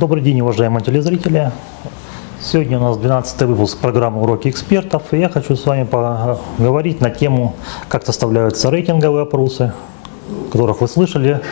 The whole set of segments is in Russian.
Добрый день, уважаемые телезрители. Сегодня у нас 12-й выпуск программы «Уроки экспертов», и я хочу с вами поговорить на тему, как составляются рейтинговые опросы, которых вы слышали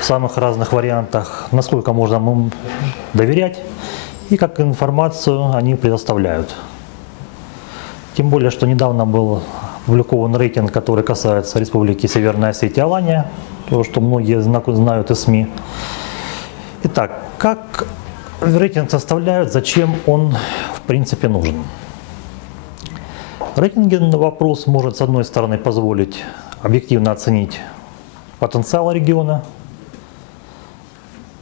в самых разных вариантах, насколько можно им доверять и как информацию они предоставляют. Тем более, что недавно был опубликован рейтинг, который касается Республики Северная Осетия-Алания, то, что многие знают из СМИ. Итак, как рейтинг составляют, зачем он в принципе нужен? Рейтинговый вопрос может, с одной стороны, позволить объективно оценить потенциал региона,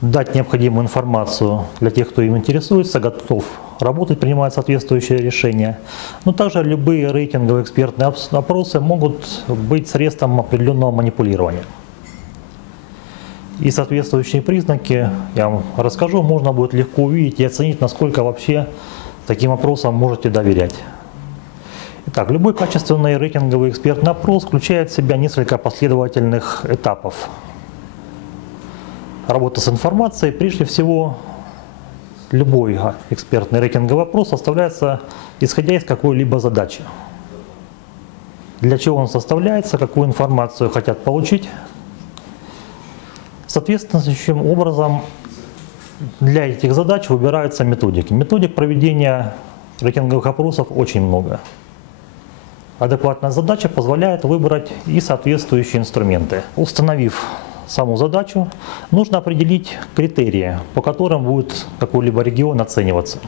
дать необходимую информацию для тех, кто им интересуется, готов работать, принимать соответствующие решения. Но также любые рейтинговые экспертные опросы могут быть средством определенного манипулирования. И соответствующие признаки, я вам расскажу, можно будет легко увидеть и оценить, насколько вообще таким опросам можете доверять. Итак, любой качественный рейтинговый экспертный опрос включает в себя несколько последовательных этапов. Работа с информацией. Прежде всего, любой экспертный рейтинговый опрос составляется исходя из какой-либо задачи. Для чего он составляется, какую информацию хотят получить. Соответствующим образом для этих задач выбираются методики. Методик проведения рейтинговых опросов очень много. Адекватная задача позволяет выбрать и соответствующие инструменты. Установив саму задачу, нужно определить критерии, по которым будет какой-либо регион оцениваться.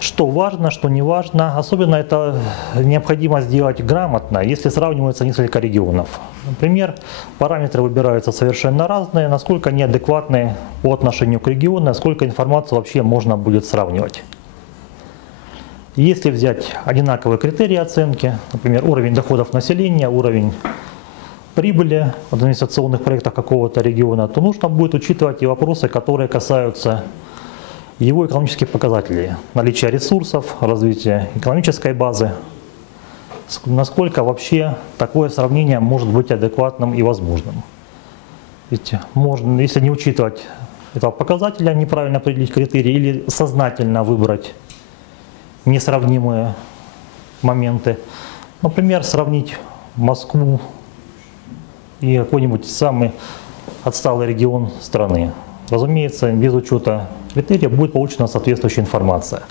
Что важно, что не важно, особенно это необходимо сделать грамотно, если сравниваются несколько регионов. Например, параметры выбираются совершенно разные, насколько они адекватны по отношению к региону, насколько информацию вообще можно будет сравнивать. Если взять одинаковые критерии оценки, например, уровень доходов населения, уровень прибыли от инвестиционных проектов какого-то региона, то нужно будет учитывать и вопросы, которые касаются его экономических показателей, наличия ресурсов, развития экономической базы, насколько вообще такое сравнение может быть адекватным и возможным. Ведь можно, если не учитывать этого показателя, неправильно определить критерии или сознательно выбрать несравнимые моменты, например, сравнить Москву и какой-нибудь самый отсталый регион страны. Разумеется, без учета критериев будет получена соответствующая информация.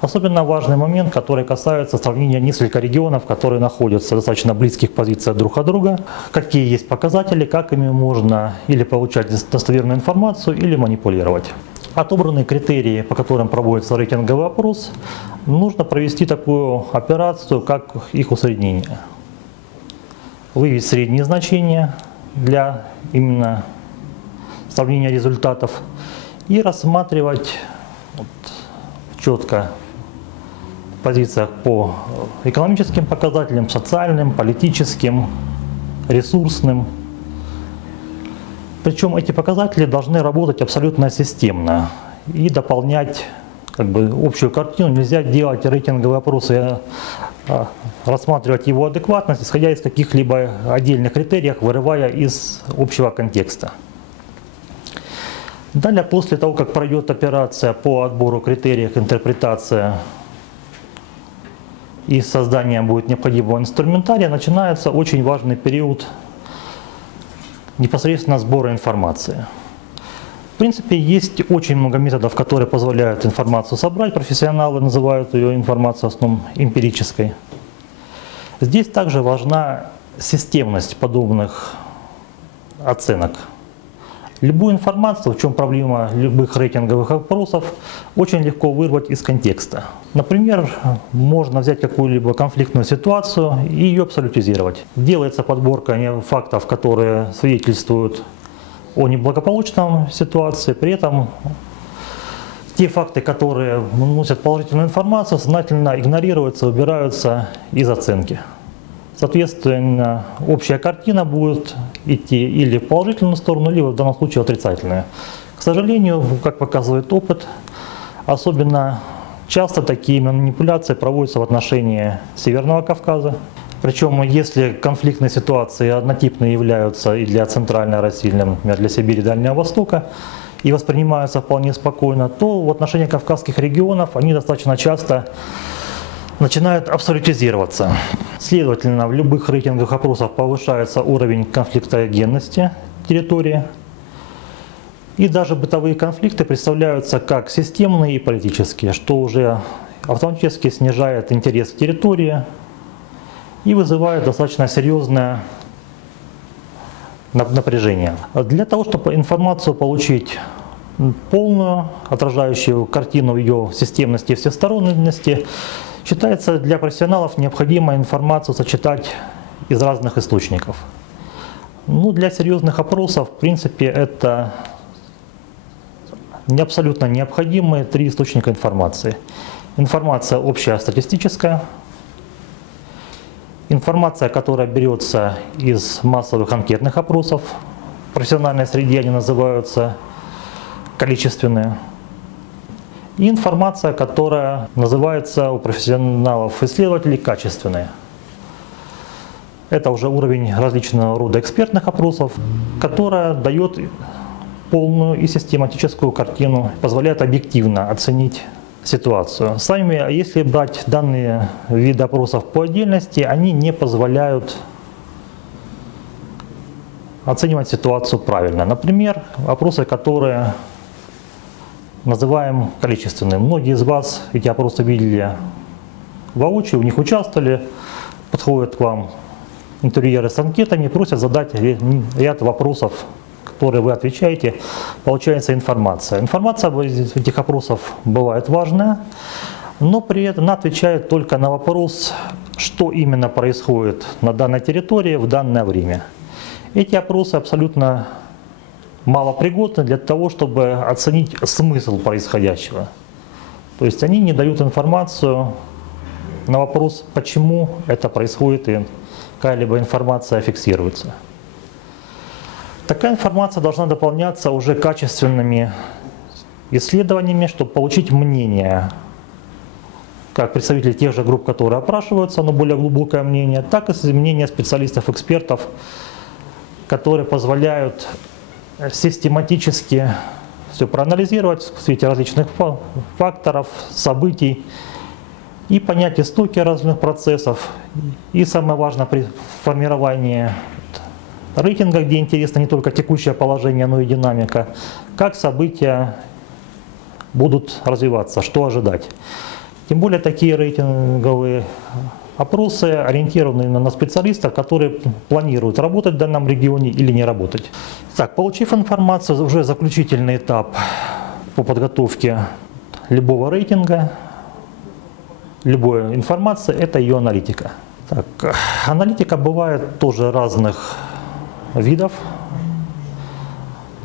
Особенно важный момент, который касается сравнения нескольких регионов, которые находятся в достаточно близких позициях друг от друга. Какие есть показатели, как ими можно или получать достоверную информацию, или манипулировать. Отобранные критерии, по которым проводится рейтинговый опрос, нужно провести такую операцию, как их усреднение. Выявить средние значения для именно сравнения результатов и рассматривать четко в позициях по экономическим показателям, социальным, политическим, ресурсным. Причем эти показатели должны работать абсолютно системно и дополнять общую картину. Нельзя делать рейтинговые опросы, рассматривать его адекватность, исходя из каких-либо отдельных критериев, вырывая из общего контекста. Далее, после того, как пройдет операция по отбору критериев, интерпретация и создание будет необходимого инструментария, начинается очень важный период непосредственно сбора информации. В принципе, есть очень много методов, которые позволяют информацию собрать. Профессионалы называют ее информацией в основном эмпирической. Здесь также важна системность подобных оценок. Любую информацию, в чем проблема любых рейтинговых опросов, очень легко вырвать из контекста. Например, можно взять какую-либо конфликтную ситуацию и ее абсолютизировать. Делается подборка фактов, которые свидетельствуют о неблагополучном ситуации, при этом те факты, которые носят положительную информацию, сознательно игнорируются, убираются из оценки. Соответственно, общая картина будет идти или в положительную сторону, либо в данном случае отрицательную. К сожалению, как показывает опыт, особенно часто такие манипуляции проводятся в отношении Северного Кавказа. Причем, если конфликтные ситуации однотипные являются и для Центральной России, например, для Сибири и Дальнего Востока, и воспринимаются вполне спокойно, то в отношении кавказских регионов они достаточно часто начинают абсолютизироваться. Следовательно, в любых рейтингах опросов повышается уровень конфликтогенности территории, и даже бытовые конфликты представляются как системные и политические, что уже автоматически снижает интерес к территории и вызывает достаточно серьезное напряжение. Для того, чтобы информацию получить полную, отражающую картину ее системности и всесторонности, считается для профессионалов необходимо информацию сочетать из разных источников. Ну, для серьезных опросов, в принципе, это абсолютно необходимые 3 источника информации. Информация общая статистическая, информация, которая берется из массовых анкетных опросов, в профессиональной среде они называются количественные, и информация, которая называется у профессионалов-исследователей качественная. Это уже уровень различного рода экспертных опросов, которая дает полную и систематическую картину, позволяет объективно оценить ситуацию. Сами, если брать данные виды опросов по отдельности, они не позволяют оценивать ситуацию правильно. Например, опросы, которые называем количественными. Многие из вас эти опросы видели воочию, в них участвовали, подходят к вам интервьюеры с анкетами, просят задать ряд вопросов, которые вы отвечаете, получается информация. Информация из этих опросов бывает важная, но при этом она отвечает только на вопрос, что именно происходит на данной территории в данное время. Эти опросы абсолютно малопригодны для того, чтобы оценить смысл происходящего. То есть они не дают информацию на вопрос, почему это происходит и какая-либо информация фиксируется. Такая информация должна дополняться уже качественными исследованиями, чтобы получить мнение как представителей тех же групп, которые опрашиваются, но более глубокое мнение, так и мнение специалистов-экспертов, которые позволяют систематически все проанализировать в свете различных факторов, событий и понять истоки разных процессов. И самое важное при формировании рейтинга, где интересно не только текущее положение, но и динамика, как события будут развиваться, что ожидать. Тем более такие рейтинговые опросы ориентированы на специалистов, которые планируют работать в данном регионе или не работать. Так, получив информацию, уже заключительный этап по подготовке любого рейтинга, любой информации – это ее аналитика. Так, аналитика бывает тоже разных видов.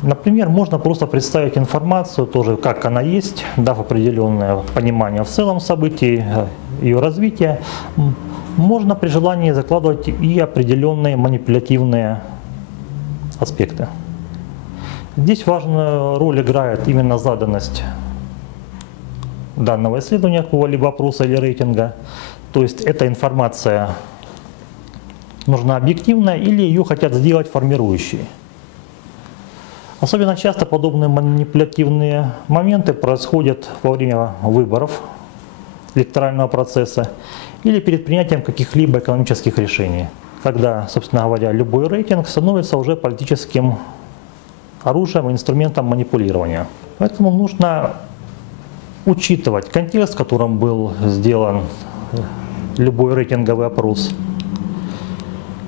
Например, можно просто представить информацию, тоже как она есть, дав определенное понимание в целом событий, ее развития. Можно при желании закладывать и определенные манипулятивные аспекты. Здесь важную роль играет именно заданность данного исследования, какого-либо опроса или рейтинга. То есть эта информация нужна объективная или ее хотят сделать формирующей. Особенно часто подобные манипулятивные моменты происходят во время выборов электорального процесса или перед принятием каких-либо экономических решений, когда, собственно говоря, любой рейтинг становится уже политическим оружием, инструментом манипулирования. Поэтому нужно учитывать контекст, в котором был сделан любой рейтинговый опрос,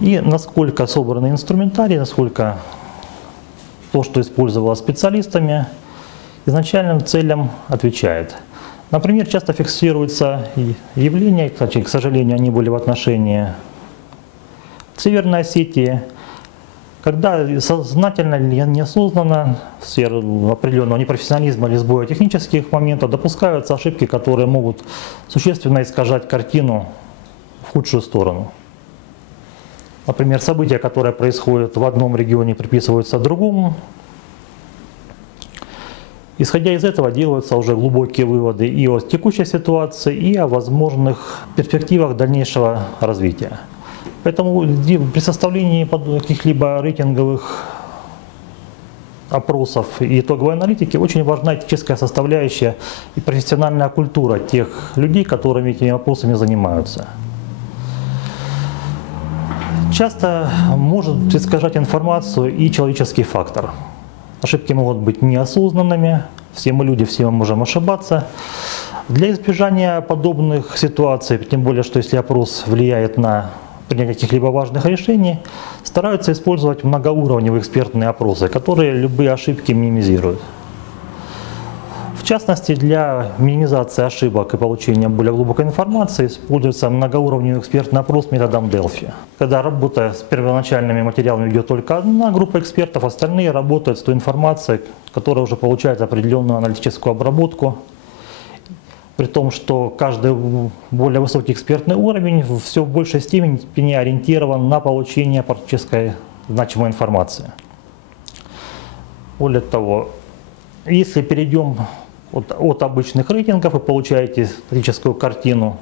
и насколько собраны инструментарий, насколько то, что использовалось специалистами, изначальным целям отвечает. Например, часто фиксируются явления, кстати, к сожалению, они были в отношении Северной Осетии, когда сознательно или неосознанно в сферу определенного непрофессионализма или сбоя технических моментов допускаются ошибки, которые могут существенно искажать картину в худшую сторону. Например, события, которые происходят в одном регионе, приписываются другому. Исходя из этого делаются уже глубокие выводы и о текущей ситуации, и о возможных перспективах дальнейшего развития. Поэтому при составлении каких-либо рейтинговых опросов и итоговой аналитики очень важна этическая составляющая и профессиональная культура тех людей, которыми этими вопросами занимаются. Часто может искажать информацию и человеческий фактор. Ошибки могут быть неосознанными, все мы люди, все мы можем ошибаться. Для избежания подобных ситуаций, тем более, что если опрос влияет на принятие каких-либо важных решений, стараются использовать многоуровневые экспертные опросы, которые любые ошибки минимизируют. В частности, для минимизации ошибок и получения более глубокой информации используется многоуровневый экспертный опрос методом Delphi. Когда работа с первоначальными материалами ведет только одна группа экспертов, остальные работают с той информацией, которая уже получает определенную аналитическую обработку. При том, что каждый более высокий экспертный уровень все в большей степени ориентирован на получение практической значимой информации. Более того, если перейдем от обычных рейтингов и получаете статическую картину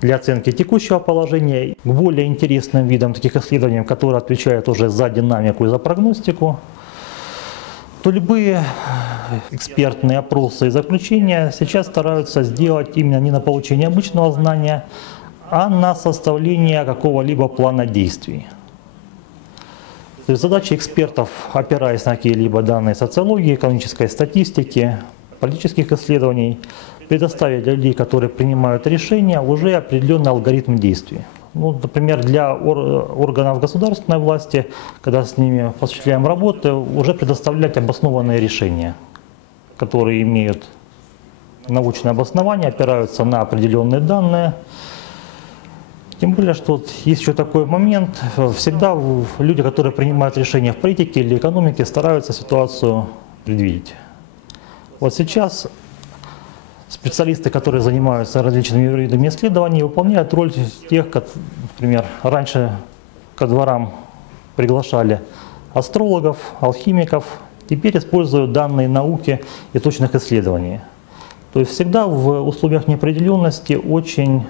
для оценки текущего положения к более интересным видам таких исследований, которые отвечают уже за динамику и за прогностику, то любые экспертные опросы и заключения сейчас стараются сделать именно не на получение обычного знания, а на составление какого-либо плана действий. То есть задача экспертов, опираясь на какие-либо данные социологии, экономической статистики, политических исследований, предоставить для людей, которые принимают решения, уже определенный алгоритм действий. Ну, например, для органов государственной власти, когда с ними осуществляем работу, уже предоставлять обоснованные решения, которые имеют научное обоснование, опираются на определенные данные. Тем более, что есть еще такой момент, всегда люди, которые принимают решения в политике или экономике, стараются ситуацию предвидеть. Вот сейчас специалисты, которые занимаются различными видами исследований, выполняют роль тех, например, раньше ко дворам приглашали астрологов, алхимиков, теперь используют данные науки и точных исследований. То есть всегда в условиях неопределенности очень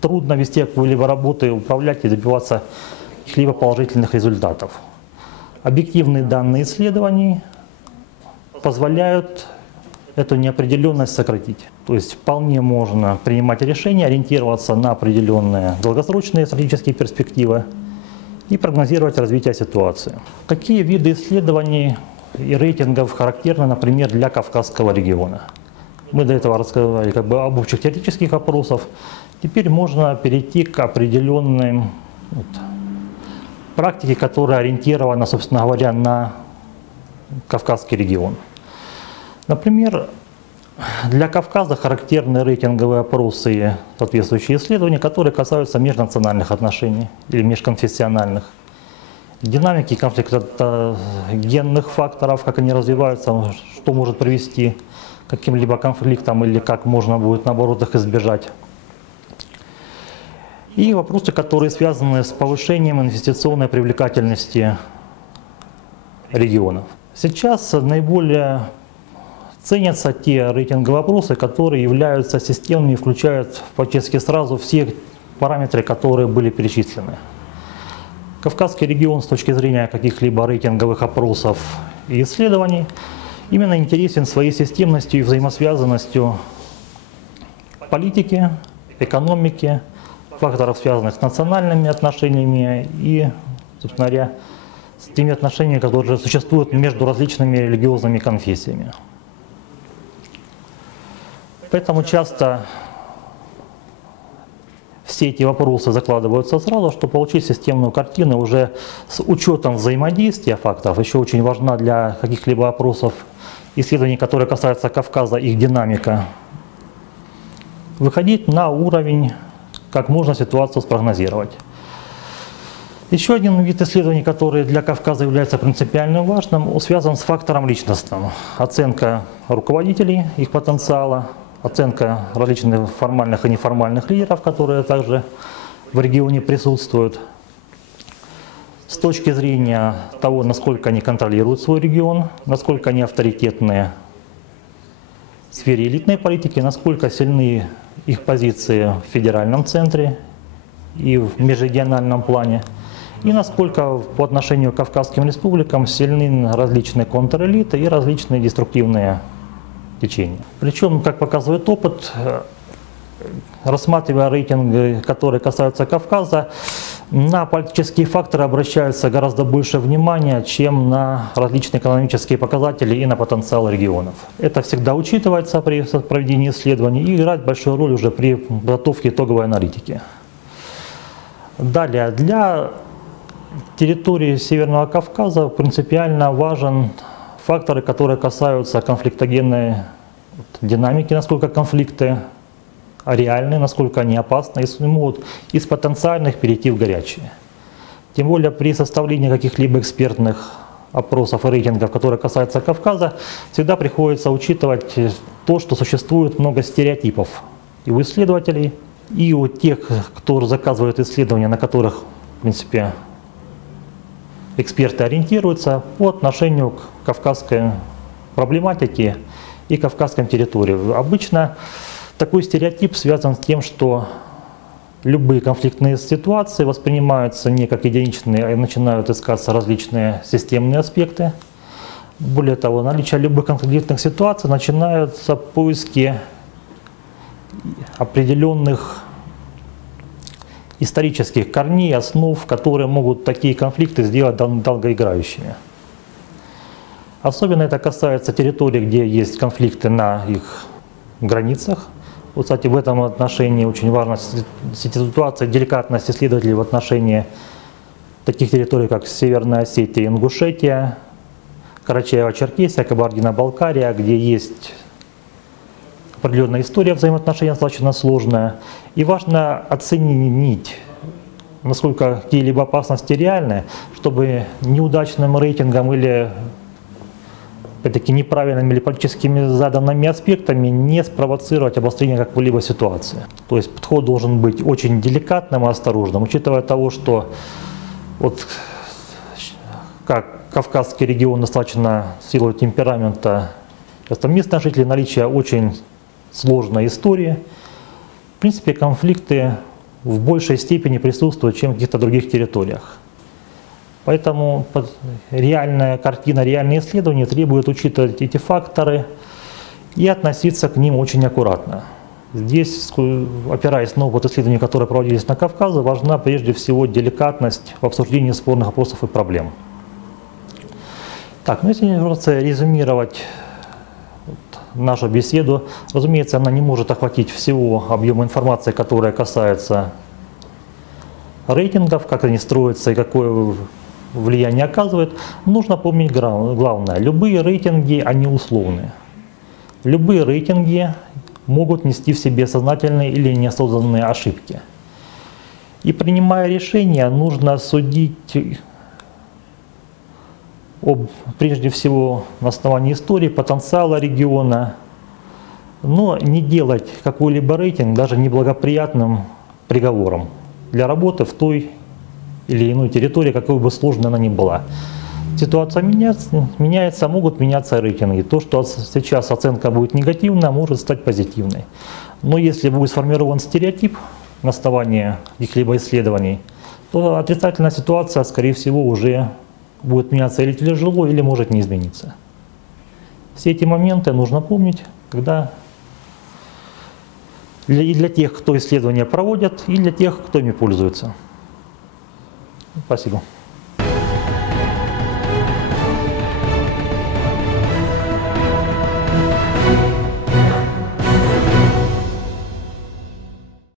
трудно вести какую-либо работу, управлять и добиваться каких-либо положительных результатов. Объективные данные исследований позволяют эту неопределенность сократить. То есть вполне можно принимать решения, ориентироваться на определенные долгосрочные стратегические перспективы и прогнозировать развитие ситуации. Какие виды исследований и рейтингов характерны, например, для Кавказского региона? Мы до этого рассказывали об общих теоретических опросах. Теперь можно перейти к определенной практике, которая ориентирована, собственно говоря, на Кавказский регион. Например, для Кавказа характерны рейтинговые опросы и соответствующие исследования, которые касаются межнациональных отношений или межконфессиональных. Динамики конфликта генных факторов, как они развиваются, что может привести к каким-либо конфликтам или как можно будет, наоборот, их избежать. И вопросы, которые связаны с повышением инвестиционной привлекательности регионов. Сейчас наиболее ценятся те рейтинговые опросы, которые являются системными и включают практически сразу все параметры, которые были перечислены. Кавказский регион с точки зрения каких-либо рейтинговых опросов и исследований именно интересен своей системностью и взаимосвязанностью политики, экономики, факторов, связанных с национальными отношениями и, собственно говоря, с теми отношениями, которые существуют между различными религиозными конфессиями. Поэтому часто все эти вопросы закладываются сразу, чтобы получить системную картину уже с учетом взаимодействия факторов. Еще очень важна для каких-либо опросов, исследований, которые касаются Кавказа, их динамика. Выходить на уровень, как можно ситуацию спрогнозировать. Еще один вид исследований, который для Кавказа является принципиально важным, связан с фактором личностным. Оценка руководителей, их потенциала, оценка различных формальных и неформальных лидеров, которые также в регионе присутствуют. С точки зрения того, насколько они контролируют свой регион, насколько они авторитетные в сфере элитной политики, насколько сильны их позиции в федеральном центре и в межрегиональном плане. и насколько по отношению к Кавказским республикам сильны различные контрэлиты и различные деструктивные течения. Причем, как показывает опыт, рассматривая рейтинги, которые касаются Кавказа, на политические факторы обращается гораздо больше внимания, чем на различные экономические показатели и на потенциал регионов. Это всегда учитывается при проведении исследований и играет большую роль уже при подготовке итоговой аналитики. Далее, для территории Северного Кавказа принципиально важен факторы, которые касаются конфликтогенной динамики, насколько конфликты реальны, насколько они опасны, если могут из потенциальных перейти в горячие. Тем более при составлении каких-либо экспертных опросов и рейтингов, которые касаются Кавказа, всегда приходится учитывать то, что существует много стереотипов и у исследователей, и у тех, кто заказывает исследования, на которых, в принципе, эксперты ориентируются по отношению к кавказской проблематике и кавказским территориям. Обычно такой стереотип связан с тем, что любые конфликтные ситуации воспринимаются не как единичные, а начинают искаться различные системные аспекты. Более того, наличие любых конфликтных ситуаций начинаются поиски определенных исторических корней, основ, которые могут такие конфликты сделать долгоиграющими. Особенно это касается территорий, где есть конфликты на их границах. Вот, кстати, в этом отношении очень важна ситуация, деликатность исследователей в отношении таких территорий, как Северная Осетия и Ингушетия, Карачаево-Черкесия, Кабардино-Балкария, где есть определенная история взаимоотношений достаточно сложная. И важно оценить, насколько какие-либо опасности реальны, чтобы неудачным рейтингом или опять-таки неправильными или политическими заданными аспектами не спровоцировать обострение какой-либо ситуации. То есть подход должен быть очень деликатным и осторожным, учитывая того, что вот как Кавказский регион достаточно в силу темперамента местных жителей, наличие очень сложной истории, в принципе, конфликты в большей степени присутствуют, чем в каких-то других территориях. Поэтому реальная картина, реальные исследования требуют учитывать эти факторы и относиться к ним очень аккуратно. Здесь, опираясь на опыт исследований, которые проводились на Кавказе, важна прежде всего деликатность в обсуждении спорных вопросов и проблем. Так, ну если резюмировать нашу беседу, разумеется, она не может охватить всего объема информации, которая касается рейтингов, как они строятся и какое влияние оказывают. Нужно помнить главное. Любые рейтинги, они условны. Любые рейтинги могут нести в себе сознательные или неосознанные ошибки. И принимая решения, нужно судить прежде всего на основании истории, потенциала региона, но не делать какой-либо рейтинг даже неблагоприятным приговором для работы в той или иной территории, какой бы сложной она ни была. Ситуация меняется, могут меняться рейтинги. То, что сейчас оценка будет негативная, может стать позитивной. Но если будет сформирован стереотип на основании каких-либо исследований, то отрицательная ситуация, скорее всего, уже будет меняться или тяжело, или может не измениться. Все эти моменты нужно помнить, когда и для тех, кто исследования проводят, и для тех, кто ими пользуется. Спасибо.